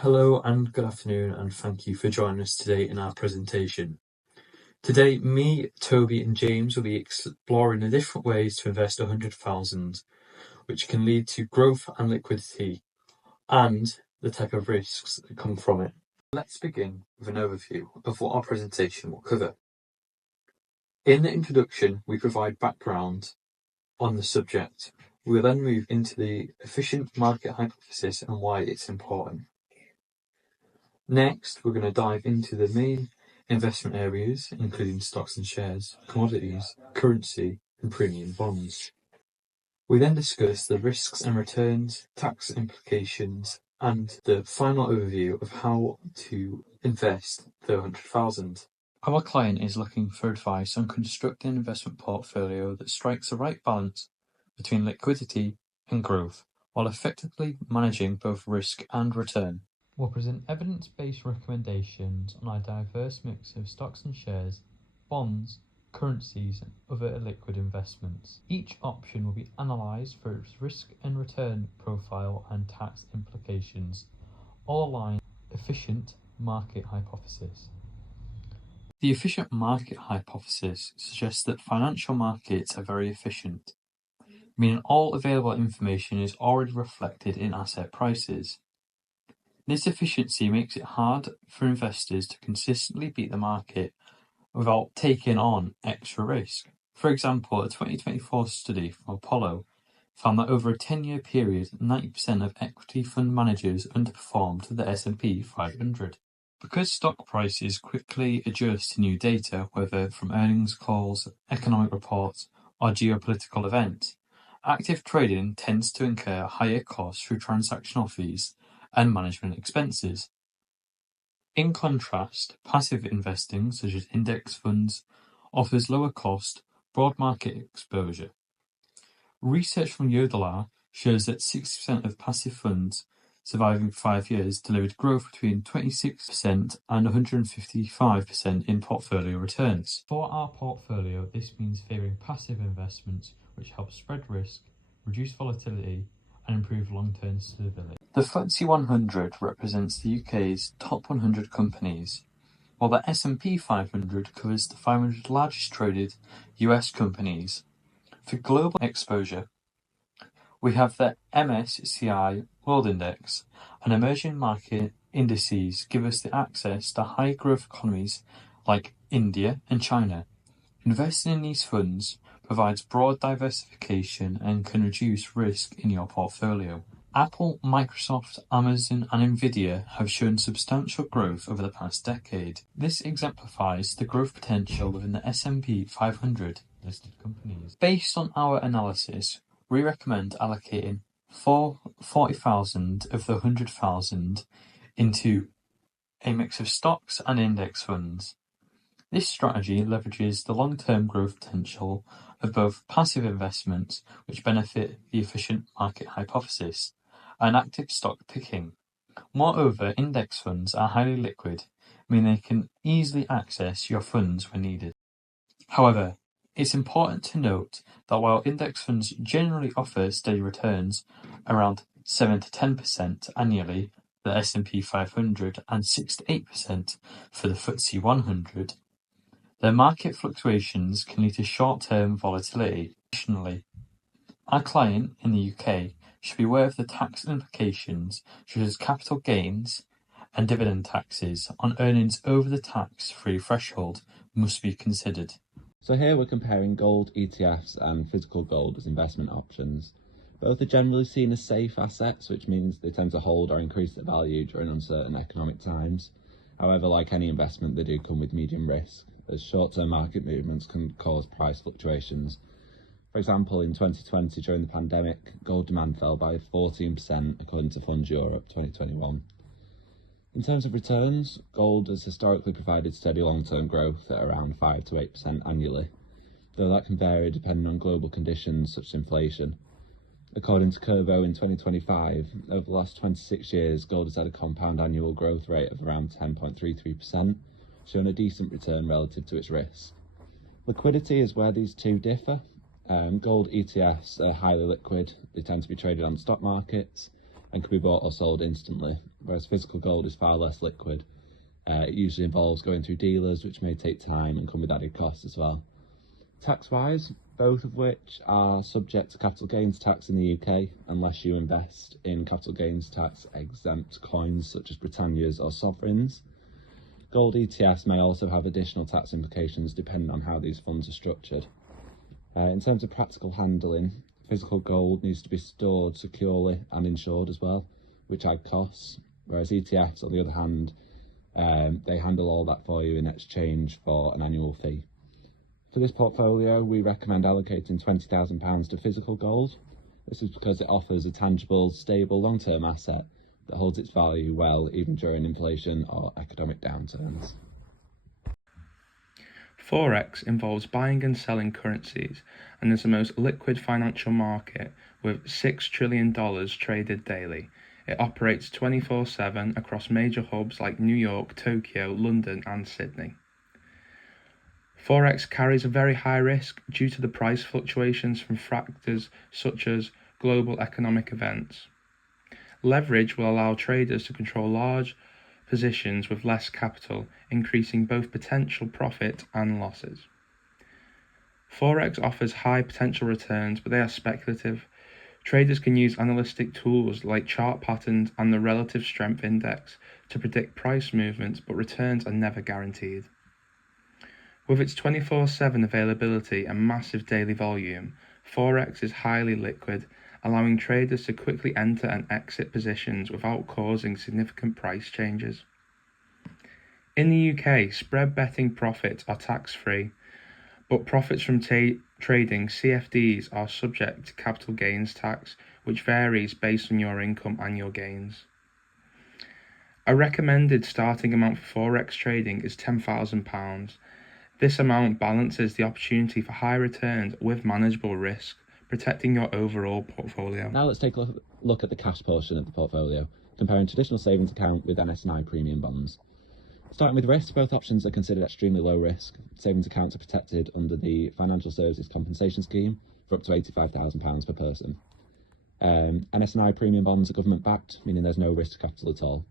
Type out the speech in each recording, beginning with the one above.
Hello and good afternoon, and thank you for joining us today in our presentation. Today, me, Toby and James will be exploring the different ways to invest 100,000, which can lead to growth and liquidity, and the type of risks that come from it. Let's begin with an overview of what our presentation will cover. In the introduction, we provide background on the subject. We'll then move into the efficient market hypothesis and why it's important. Next, we're going to dive into the main investment areas, including stocks and shares, commodities, currency, and premium bonds. We then discuss the risks and returns, tax implications, and the final overview of how to invest the 100,000. Our client is looking for advice on constructing an investment portfolio that strikes the right balance between liquidity and growth, while effectively managing both risk and return. We'll present evidence-based recommendations on a diverse mix of stocks and shares, bonds, currencies, and other liquid investments. Each option will be analysed for its risk and return profile and tax implications, all aligned with the efficient market hypothesis. The efficient market hypothesis suggests that financial markets are very efficient, meaning all available information is already reflected in asset prices. This efficiency makes it hard for investors to consistently beat the market without taking on extra risk. For example, a 2024 study from Apollo found that over a 10-year period, 90% of equity fund managers underperformed the S&P 500. Because stock prices quickly adjust to new data, whether from earnings calls, economic reports, or geopolitical events, active trading tends to incur higher costs through transactional fees and management expenses. In contrast, passive investing, such as index funds, offers lower cost, broad market exposure. Research from Yodelar shows that 60% of passive funds surviving 5 years delivered growth between 26% and 155% in portfolio returns. For our portfolio, this means favouring passive investments, which help spread risk, reduce volatility, and improve long-term stability. The FTSE 100 represents the UK's top 100 companies, while the S&P 500 covers the 500 largest traded US companies. For global exposure, we have the MSCI World Index, and emerging market indices give us the access to high growth economies like India and China. Investing in these funds provides broad diversification and can reduce risk in your portfolio. Apple, Microsoft, Amazon, and Nvidia have shown substantial growth over the past decade. This exemplifies the growth potential within the S&P 500 listed companies. Based on our analysis, we recommend allocating 40,000 of the 100,000 into a mix of stocks and index funds. This strategy leverages the long-term growth potential of both passive investments, which benefit the efficient market hypothesis, and active stock picking. Moreover, index funds are highly liquid, meaning they can easily access your funds when needed. However, it's important to note that while index funds generally offer steady returns around 7 to 10% annually for the S&P 500 and 6 to 8% for the FTSE 100, their market fluctuations can lead to short-term volatility. Additionally, our client in the UK should be aware of the tax implications, such as capital gains and dividend taxes on earnings over the tax-free threshold must be considered. So here we're comparing gold ETFs and physical gold as investment options. Both are generally seen as safe assets, which means they tend to hold or increase their value during uncertain economic times. However, like any investment, they do come with medium risk, as short-term market movements can cause price fluctuations. For example, in 2020, during the pandemic, gold demand fell by 14%, according to Funds Europe 2021. In terms of returns, gold has historically provided steady long-term growth at around 5 to 8% annually, though that can vary depending on global conditions such as inflation. According to Curvo in 2025, over the last 26 years, gold has had a compound annual growth rate of around 10.33%, showing a decent return relative to its risk. Liquidity is where these two differ. Gold ETFs are highly liquid, they tend to be traded on stock markets, and can be bought or sold instantly, whereas physical gold is far less liquid. It usually involves going through dealers, which may take time and come with added costs as well. Tax-wise, both of which are subject to capital gains tax in the UK unless you invest in capital gains tax exempt coins such as Britannias or sovereigns. Gold ETFs may also have additional tax implications depending on how these funds are structured. In terms of practical handling, physical gold needs to be stored securely and insured as well, which add costs, whereas ETFs, on the other hand, they handle all that for you in exchange for an annual fee. For this portfolio, we recommend allocating £20,000 to physical gold. This is because it offers a tangible, stable, long-term asset that holds its value well even during inflation or economic downturns. Forex involves buying and selling currencies and is the most liquid financial market with $6 trillion traded daily. It operates 24/7 across major hubs like New York, Tokyo, London and Sydney. Forex carries a very high risk due to the price fluctuations from factors such as global economic events. Leverage will allow traders to control large positions with less capital, increasing both potential profit and losses. Forex offers high potential returns, but they are speculative. Traders can use analytic tools like chart patterns and the relative strength index to predict price movements, but returns are never guaranteed. With its 24/7 availability and massive daily volume, Forex is highly liquid, allowing traders to quickly enter and exit positions without causing significant price changes. In the UK, spread betting profits are tax-free, but profits from trading CFDs are subject to capital gains tax, which varies based on your income and your gains. A recommended starting amount for Forex trading is £10,000. This amount balances the opportunity for high returns with manageable risk, protecting your overall portfolio. Now let's take a look at the cash portion of the portfolio, comparing traditional savings account with NS&I premium bonds. Starting with risk, both options are considered extremely low risk. Savings accounts are protected under the Financial Services Compensation Scheme for up to £85,000 per person. NS&I premium bonds are government backed, meaning there's no risk to capital at all.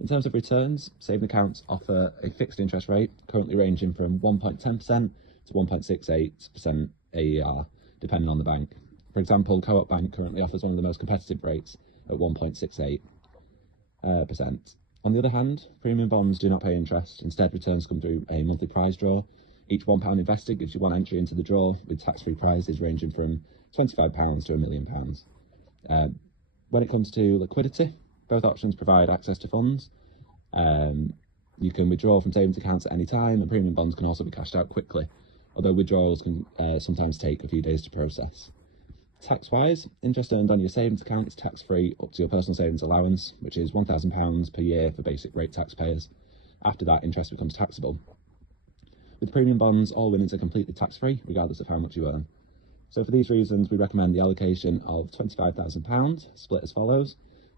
In terms of returns, saving accounts offer a fixed interest rate, currently ranging from 1.10% to 1.68% AER, depending on the bank. For example, Co-op Bank currently offers one of the most competitive rates at 1.68%. On the other hand, premium bonds do not pay interest. Instead, returns come through a monthly prize draw. Each £1 invested gives you one entry into the draw, with tax-free prizes ranging from £25 to £1 million. When it comes to liquidity, both options provide access to funds. You can withdraw from savings accounts at any time, and premium bonds can also be cashed out quickly, although withdrawals can sometimes take a few days to process. Tax-wise, interest earned on your savings account is tax-free up to your personal savings allowance, which is £1,000 per year for basic rate taxpayers. After that, interest becomes taxable. With premium bonds, all winnings are completely tax-free, regardless of how much you earn. So for these reasons, we recommend the allocation of £25,000, split as follows: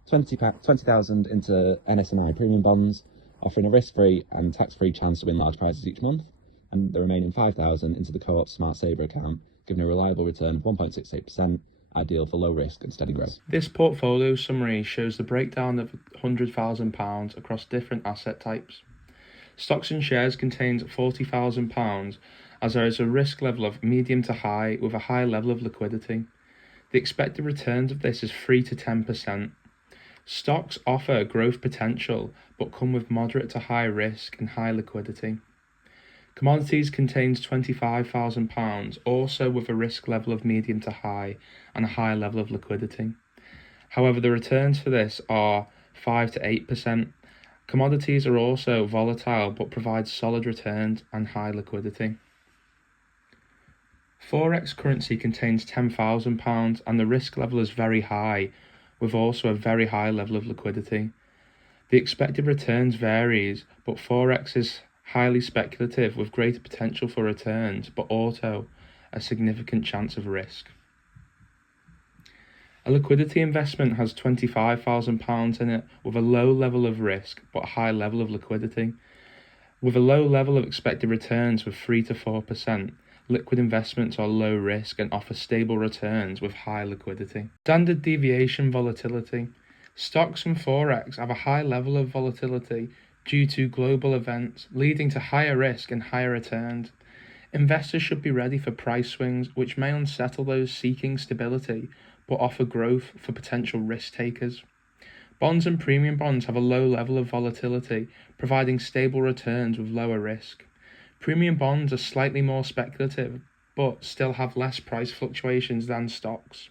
£20,000 into NS&I premium bonds, offering a risk-free and tax-free chance to win large prizes each month, and the remaining £5,000 into the Co-op Smart Saver account, giving a reliable return of 1.68%, ideal for low risk and steady growth. This portfolio summary shows the breakdown of £100,000 across different asset types. Stocks and shares contains £40,000 as there is a risk level of medium to high with a high level of liquidity. The expected returns of this is 3 to 10%. Stocks offer growth potential but come with moderate to high risk and high liquidity. Commodities contains £25,000, also with a risk level of medium to high and a high level of liquidity. However, the returns for this are 5 to 8%. Commodities are also volatile but provide solid returns and high liquidity. Forex currency contains £10,000 and the risk level is very high, with also a very high level of liquidity. The expected returns varies, but Forex is highly speculative with greater potential for returns, but also a significant chance of risk. A liquidity investment has £25,000 in it with a low level of risk but a high level of liquidity. With a low level of expected returns with 3 to 4%, liquid investments are low risk and offer stable returns with high liquidity. Standard deviation volatility. Stocks and forex have a high level of volatility due to global events, leading to higher risk and higher returns. Investors should be ready for price swings, which may unsettle those seeking stability, but offer growth for potential risk takers. Bonds and premium bonds have a low level of volatility, providing stable returns with lower risk. Premium bonds are slightly more speculative, but still have less price fluctuations than stocks.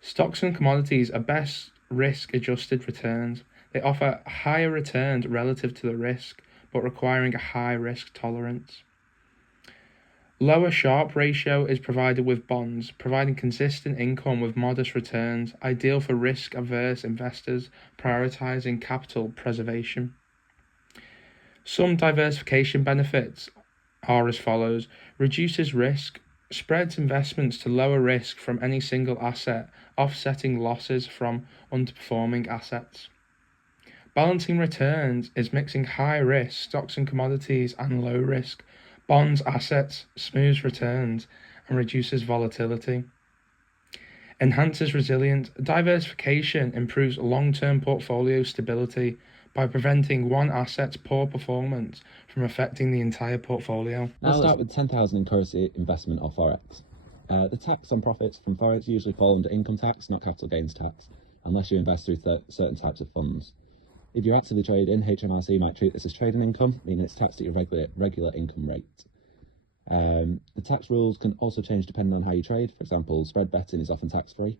Stocks and commodities are best risk-adjusted returns. They offer higher returns relative to the risk, but requiring a high risk tolerance. Lower Sharpe ratio is provided with bonds, providing consistent income with modest returns, ideal for risk-averse investors prioritizing capital preservation. Some diversification benefits are as follows: reduces risk, spreads investments to lower risk from any single asset, offsetting losses from underperforming assets. Balancing returns is mixing high risk stocks and commodities and low risk bonds assets, smooths returns, and reduces volatility. Enhances resilience. Diversification improves long-term portfolio stability by preventing one asset's poor performance from affecting the entire portfolio. Let's start with 10,000 in currency investment or forex. The tax on profits from forex usually fall under income tax, not capital gains tax, unless you invest through certain types of funds. If you're actively trading, HMRC might treat this as trading income, meaning it's taxed at your regular income rate. The tax rules can also change depending on how you trade. For example, spread betting is often tax-free.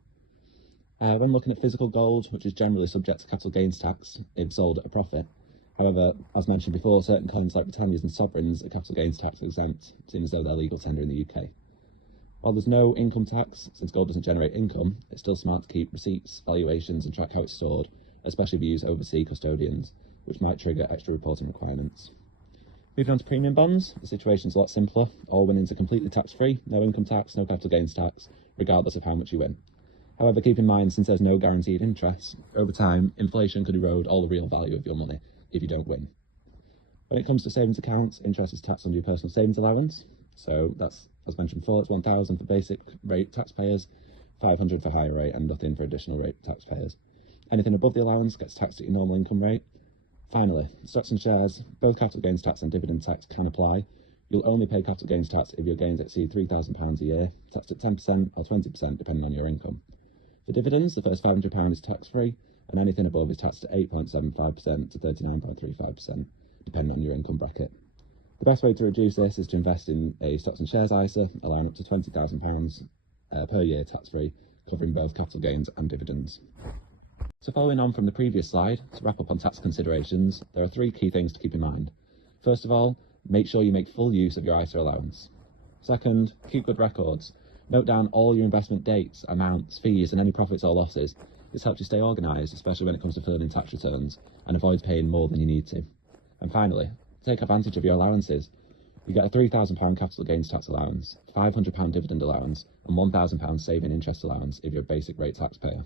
When looking at physical gold, which is generally subject to capital gains tax if sold at a profit. However, as mentioned before, certain coins like Britannias and sovereigns are capital gains tax exempt, seeing as though they're legal tender in the UK. While there's no income tax, since gold doesn't generate income, it's still smart to keep receipts, valuations, and track how it's stored, especially if you use overseas custodians, which might trigger extra reporting requirements. Moving on to premium bonds, the situation's a lot simpler. All winnings are completely tax-free, no income tax, no capital gains tax, regardless of how much you win. However, keep in mind, since there's no guaranteed interest, over time, inflation could erode all the real value of your money if you don't win. When it comes to savings accounts, interest is taxed on your personal savings allowance. So that's, as mentioned before, it's 1,000 for basic rate taxpayers, 500 for higher rate, and nothing for additional rate taxpayers. Anything above the allowance gets taxed at your normal income rate. Finally, stocks and shares, both capital gains tax and dividend tax can apply. You'll only pay capital gains tax if your gains exceed £3,000 a year, taxed at 10% or 20% depending on your income. For dividends, the first £500 is tax-free, and anything above is taxed at 8.75% to 39.35%, depending on your income bracket. The best way to reduce this is to invest in a stocks and shares ISA, allowing up to £20,000 per year tax-free, covering both capital gains and dividends. So following on from the previous slide, to wrap up on tax considerations, there are 3 key things to keep in mind. First of all, make sure you make full use of your ISA allowance. Second, keep good records. Note down all your investment dates, amounts, fees, and any profits or losses. This helps you stay organised, especially when it comes to filling in tax returns, and avoids paying more than you need to. And finally, take advantage of your allowances. You get a £3,000 capital gains tax allowance, £500 dividend allowance, and £1,000 saving interest allowance if you're a basic rate taxpayer.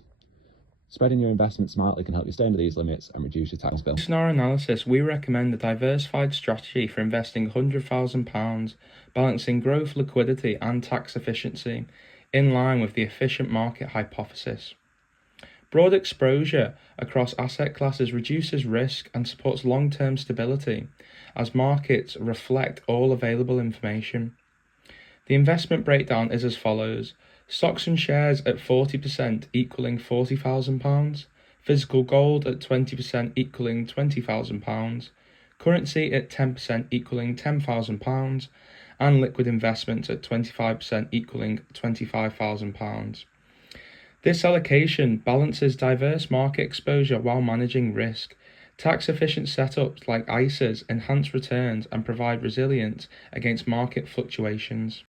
Spreading your investment smartly can help you stay under these limits and reduce your tax bill. In our analysis, we recommend a diversified strategy for investing £100,000, balancing growth, liquidity, and tax efficiency, in line with the efficient market hypothesis. Broad exposure across asset classes reduces risk and supports long-term stability, as markets reflect all available information. The investment breakdown is as follows: stocks and shares at 40% equaling £40,000, physical gold at 20% equaling £20,000, currency at 10% equaling £10,000, and liquid investments at 25% equaling £25,000. This allocation balances diverse market exposure while managing risk. Tax-efficient setups like ISAs enhance returns and provide resilience against market fluctuations.